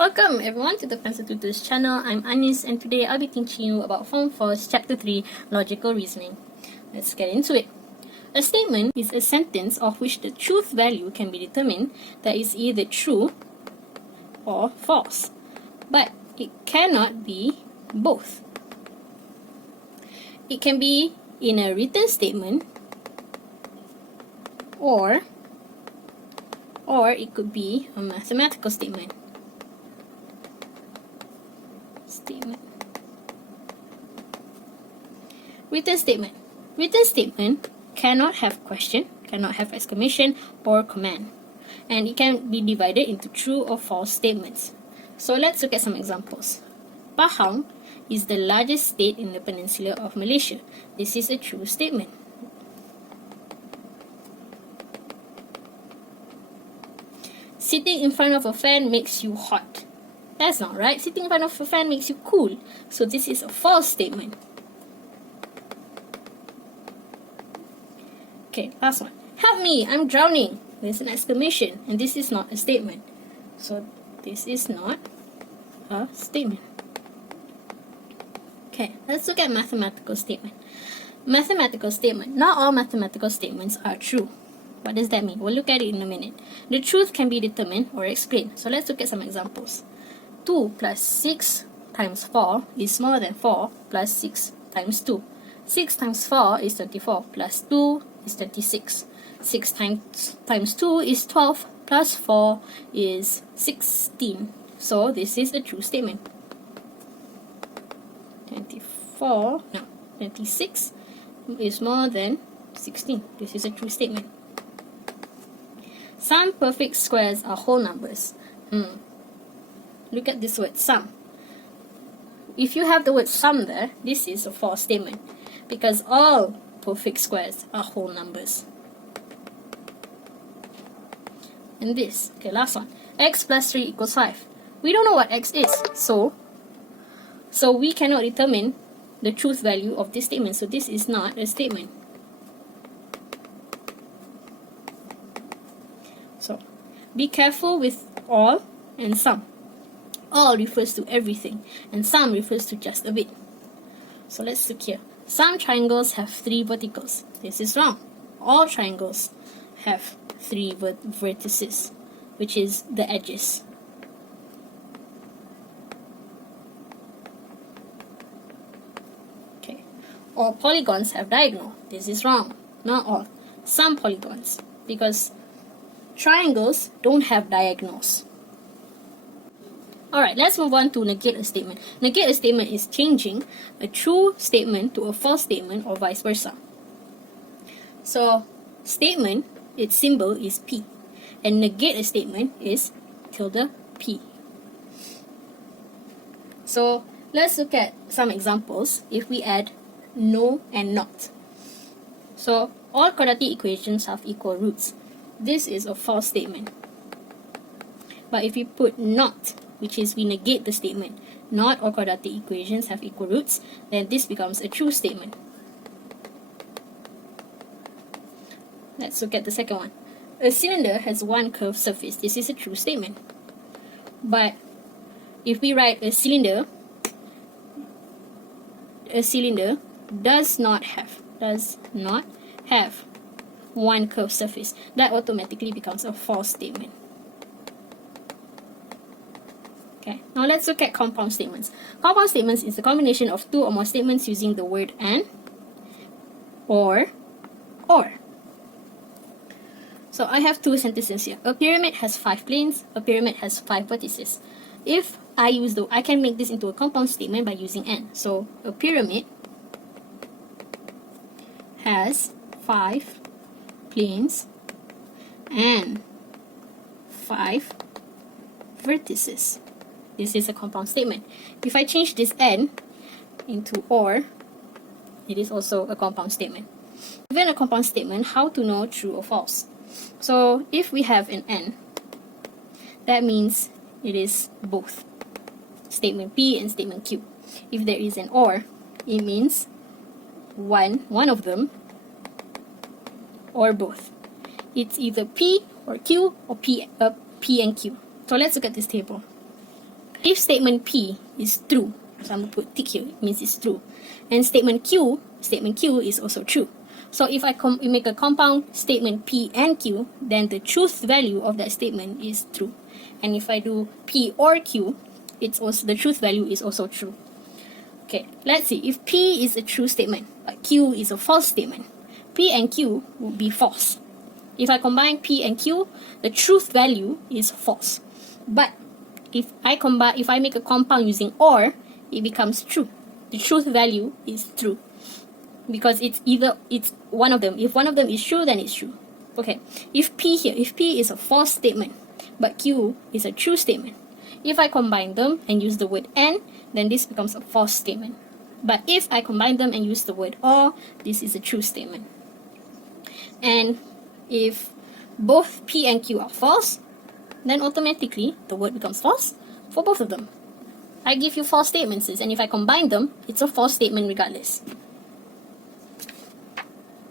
Welcome everyone to the Pencil Tutors channel. I'm Anis and today I'll be teaching you about Form 4's Chapter 3, Logical Reasoning. Let's get into it. A statement is a sentence of which the truth value can be determined that is either true or false, but it cannot be both. It can be in a written statement or it could be a mathematical statement. Written statement. Written statement cannot have question, cannot have exclamation or command, and it can be divided into true or false statements. So let's look at some examples. Pahang is the largest state in the peninsula of Malaysia. This is a true statement. Sitting in front of a fan makes you hot. That's not right. Sitting in front of a fan makes you cool. So this is a false statement. Okay, last one. Help me, I'm drowning. There's an exclamation, and this is not a statement. So this is not a statement. Okay, let's look at mathematical statement. Mathematical statement. Not all mathematical statements are true. What does that mean? We'll look at it in a minute. The truth can be determined or explained. So let's look at some examples. 2 plus 6 times 4 is smaller than 4 plus 6 times 2. 6 times 4 is 24 plus 2 is 36. 6 times 2 is 12 plus 4 is 16. So this is a true statement. 26 is more than 16. This is a true statement. Some perfect squares are whole numbers. Look at this word sum. If you have the word sum there, this is a false statement because all perfect squares are whole numbers. And this, okay, last one. X plus 3 equals 5. We don't know what x is, so we cannot determine the truth value of this statement. So this is not a statement. So be careful with all and some. All refers to everything, and some refers to just a bit. So let's look here. Some triangles have 3 verticals. This is wrong. All triangles have 3 vertices, which is the edges. Okay. All polygons have diagonal. This is wrong. Not all. Some polygons, because triangles don't have diagonals. Alright, let's move on to negate a statement. Negate a statement is changing a true statement to a false statement or vice versa. So, statement, its symbol is P. And negate a statement is tilde P. So, let's look at some examples if we add no and not. So, all quadratic equations have equal roots. This is a false statement. But if you put not, which is we negate the statement, not all quadratic equations have equal roots, then this becomes a true statement. Let's look at the second one. A cylinder has one curved surface. This is a true statement. But if we write a cylinder does not have one curved surface, that automatically becomes a false statement. Okay, now let's look at compound statements. Compound statements is a combination of 2 or more statements using the word and, or. So I have 2 sentences here. A pyramid has 5 planes. A pyramid has 5 vertices. If I can make this into a compound statement by using and. So a pyramid has 5 planes and 5 vertices. This is a compound statement. If I change this and into or, it is also a compound statement. Given a compound statement, how to know true or false? So if we have an and, that means it is both statement P and statement Q. If there is an or, it means one of them or both. It's either P or Q or P and Q. So let's look at this table. if statement P is true, so I'm going to put tick here, it means it's true. And statement Q is also true. So if I make a compound statement P and Q, then the truth value of that statement is true. And if I do P or Q, it's also, the truth value is also true. Okay, let's see. If P is a true statement, but Q is a false statement, P and Q would be false. If I combine P and Q, the truth value is false. But if I make a compound using OR, it becomes true. The truth value is true. Because it's one of them. If one of them is true, then it's true. Okay, if P is a false statement, but Q is a true statement, if I combine them and use the word and, then this becomes a false statement. But if I combine them and use the word or, this is a true statement. And if both P and Q are false, then automatically the word becomes false for both of them. I give you false statements, and if I combine them, it's a false statement regardless.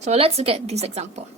So let's look at this example.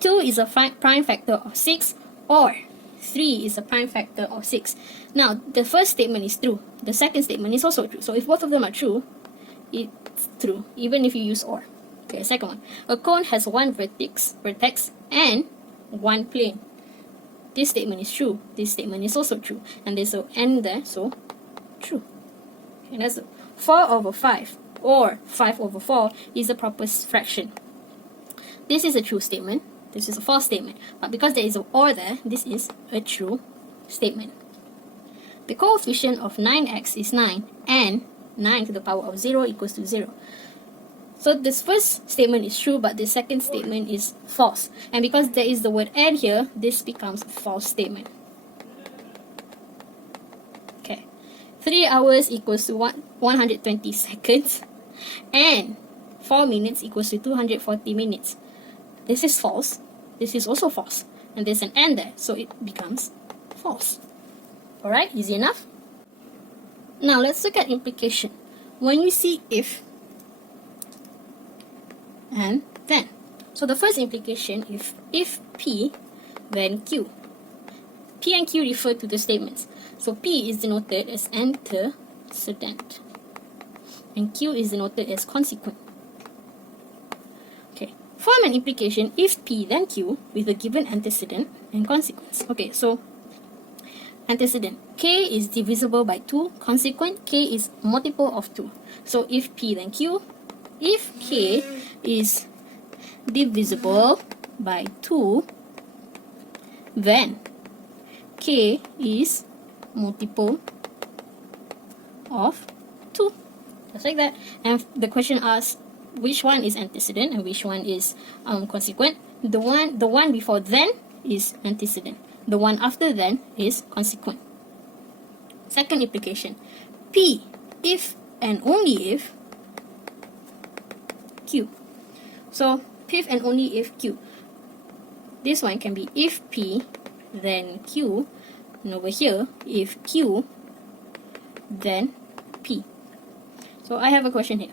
2 is a prime factor of 6, or 3 is a prime factor of 6. Now, the first statement is true. The second statement is also true. So if both of them are true, it's true, even if you use or. Okay, second one. A cone has one vertex and one plane. This statement is true. This statement is also true. And there's an and there, so true. Okay, that's 4 over 5, or 5 over 4 is a proper fraction. This is a true statement. This is a false statement. But because there is an or there, this is a true statement. The coefficient of 9x is 9, and 9 to the power of 0 equals to 0. So this first statement is true, but the second statement is false. And because there is the word and here, this becomes a false statement. Okay. 3 hours equals to 120 seconds. And 4 minutes equals to 240 minutes. This is false. This is also false. And there's an and there, so it becomes false. Alright, easy enough? Now let's look at implication. When you see if and then. So the first implication, if P, then Q. P and Q refer to the statements. So P is denoted as antecedent, and Q is denoted as consequent. Okay, form an implication if P then Q with a given antecedent and consequence. Okay, so antecedent, K is divisible by 2, consequent, K is multiple of 2. So if P then Q, if K is divisible by 2, then K is multiple of 2. Just like that. And the question asks which one is antecedent and which one is consequent. The one before then is antecedent. The one after then is consequent. Second implication. P, if and only if Q. So, if and only if Q. This one can be if P, then Q. And over here, if Q, then P. So, I have a question here.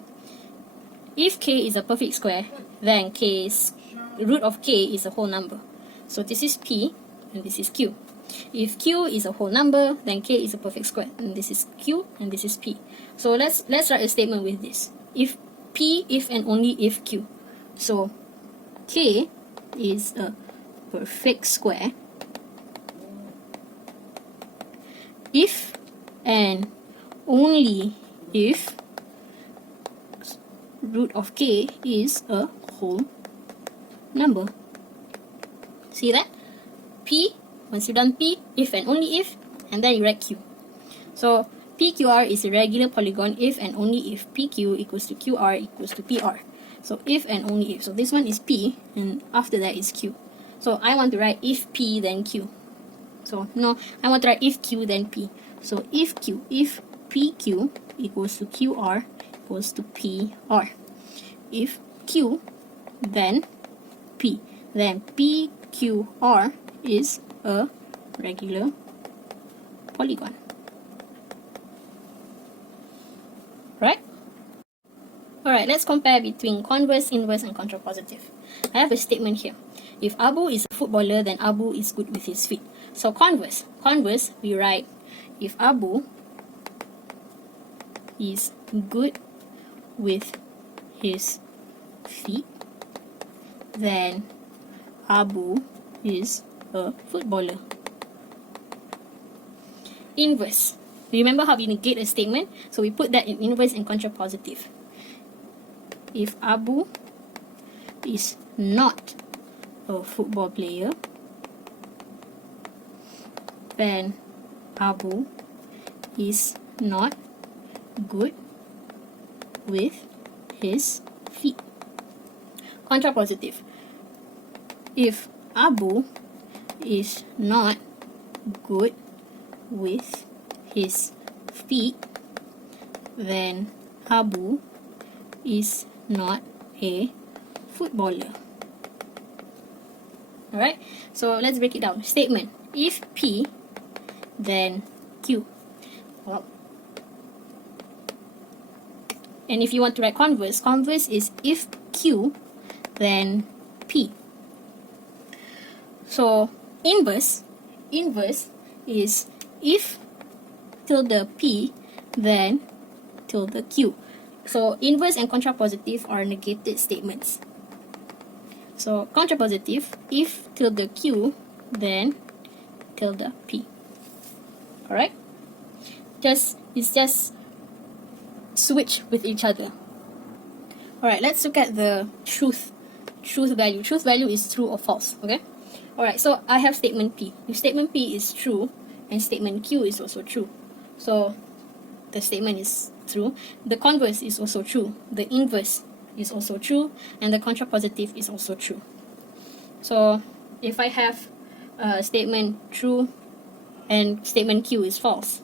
If K is a perfect square, then root of K is a whole number. So, this is P, and this is Q. If Q is a whole number, then K is a perfect square. And this is Q, and this is P. So, let's write a statement with this. If P, if and only if Q. So, K is a perfect square if and only if root of K is a whole number. See that? P, once you've done P, if and only if, and then you write Q. So, PQR is a regular polygon if and only if PQ equals to QR equals to PR. So if and only if. So this one is P, and after that is Q. So I want to write if P then Q. So no, I want to write if Q then P. So if PQ equals to QR equals to PR. If Q, then P. Then PQR is a regular polygon. Right? Alright, let's compare between converse, inverse, and contrapositive. I have a statement here. If Abu is a footballer, then Abu is good with his feet. So converse, we write if Abu is good with his feet, then Abu is a footballer. Inverse. Remember how we negate a statement? So we put that in inverse and contrapositive. If Abu is not a football player, then Abu is not good with his feet. Contrapositive. If Abu is not good with his feet, then Abu is not a footballer. Alright, so let's break it down. Statement. If P, then Q. Well, and if you want to write converse, converse is if Q, then P. So inverse is if tilde P, then tilde Q. So inverse and contrapositive are negated statements. So contrapositive, if tilde Q, then tilde P. Alright? It's just switch with each other. Alright, let's look at the truth value. Truth value is true or false. Okay? Alright, so I have statement P. If statement P is true, and statement Q is also true. So the statement is true. The converse is also true. The inverse is also true. And the contrapositive is also true. So if I have statement true and statement Q is false,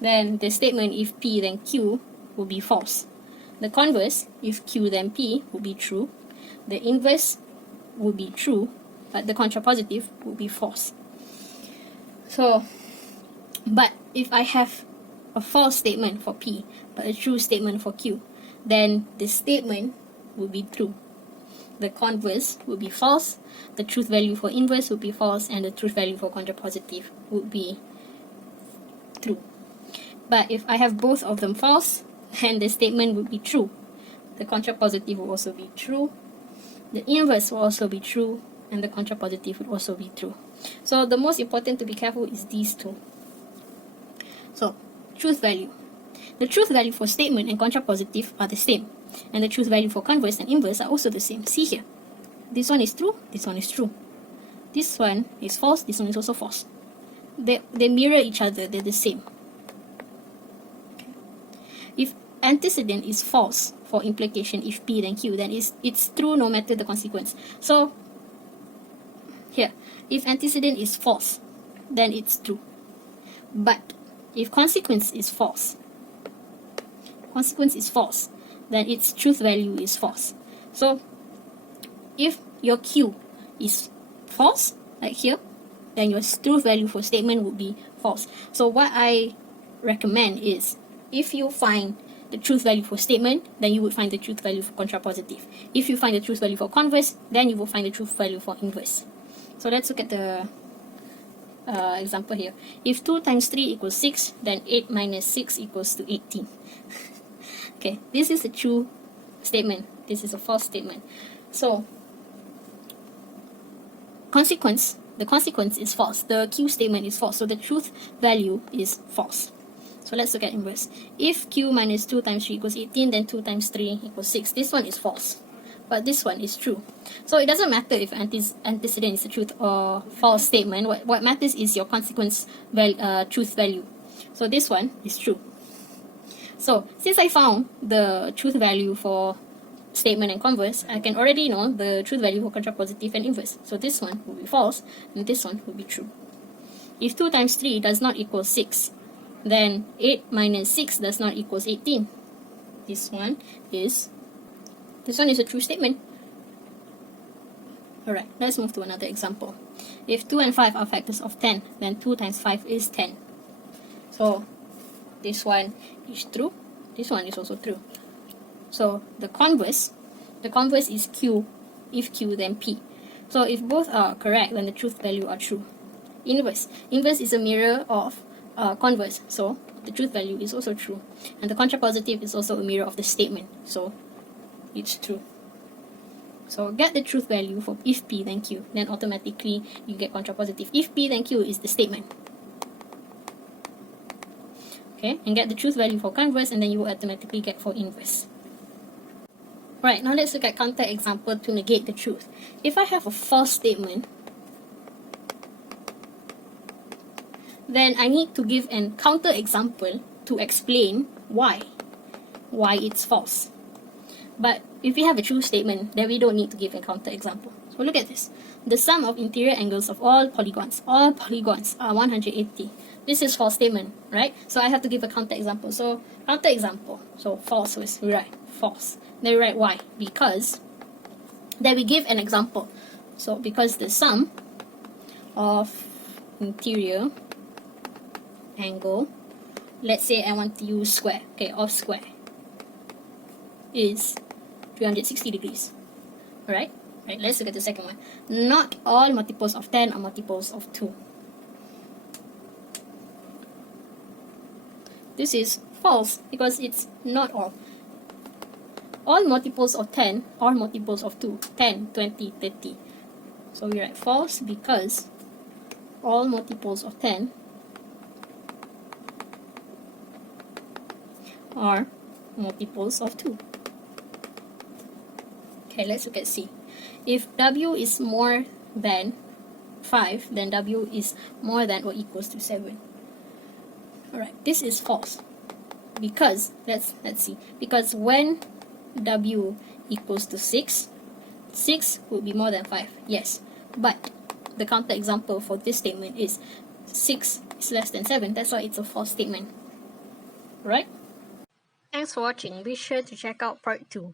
then the statement if P then Q will be false. The converse, if Q then P, will be true. The inverse will be true, but the contrapositive will be false. So, but if I have a false statement for P, but a true statement for Q, then the statement will be true. The converse will be false, the truth value for inverse will be false, and the truth value for contrapositive would be true. But if I have both of them false, then the statement would be true. The contrapositive will also be true. The inverse will also be true, and the contrapositive would also be true. So the most important to be careful is these two. So, truth value. The truth value for statement and contrapositive are the same. And the truth value for converse and inverse are also the same. See here. This one is true, this one is true. This one is false, this one is also false. They mirror each other, they're the same. Okay. If antecedent is false for implication, if P then Q, then it's true no matter the consequence. So, here, if antecedent is false, then it's true. But if consequence is false, then its truth value is false. So, if your Q is false, like here, then your truth value for statement would be false. So what I recommend is, if you find the truth value for statement, then you would find the truth value for contrapositive. If you find the truth value for converse, then you will find the truth value for inverse. So let's look at the example here. If 2 times 3 equals 6, then 8 minus 6 equals to 18. Okay, this is a true statement. This is a false statement. So, the consequence is false. The Q statement is false. So the truth value is false. So let's look at inverse. If Q minus 2 times 3 equals 18, then 2 times 3 equals 6. This one is false. But this one is true. So it doesn't matter if antecedent is a truth or false statement. What matters is your consequence truth value. So this one is true. So since I found the truth value for statement and converse, I can already know the truth value for contrapositive and inverse. So this one will be false, and this one will be true. If 2 times 3 does not equal 6, then 8 minus 6 does not equal 18. This one is a true statement. Alright, let's move to another example. If 2 and 5 are factors of 10, then 2 times 5 is 10. So this one is true. This one is also true. So the converse is Q. If Q, then P. So if both are correct, then the truth value are true. Inverse is a mirror of converse. So the truth value is also true. And the contrapositive is also a mirror of the statement. So it's true. So get the truth value for if P then Q. Then automatically you get contrapositive. If P then Q is the statement. Okay, and get the truth value for converse, and then you will automatically get for inverse. Right, now let's look at counter example to negate the truth. If I have a false statement, then I need to give an counter example to explain why it's false. But if we have a true statement, then we don't need to give a counter example. So look at this. The sum of interior angles of all polygons are 180. This is false statement, right? So I have to give a counter example. So counter example. So false, so we write false. Then we write why? Because then we give an example. So because the sum of interior angle, let's say I want to use square, okay, of square, is 360 degrees. Alright? Right, let's look at the second one. Not all multiples of 10 are multiples of 2. This is false because it's not all. All multiples of 10 are multiples of 2. 10, 20, 30. So we write false because all multiples of 10 are multiples of 2. Okay, let's look at C. If W is more than 5, then W is more than or equals to 7. Alright, this is false. Because, let's see. Because when W equals to 6, 6 would be more than 5. Yes. But the counter example for this statement is 6 is less than 7. That's why it's a false statement. Right? Thanks for watching. Be sure to check out part 2.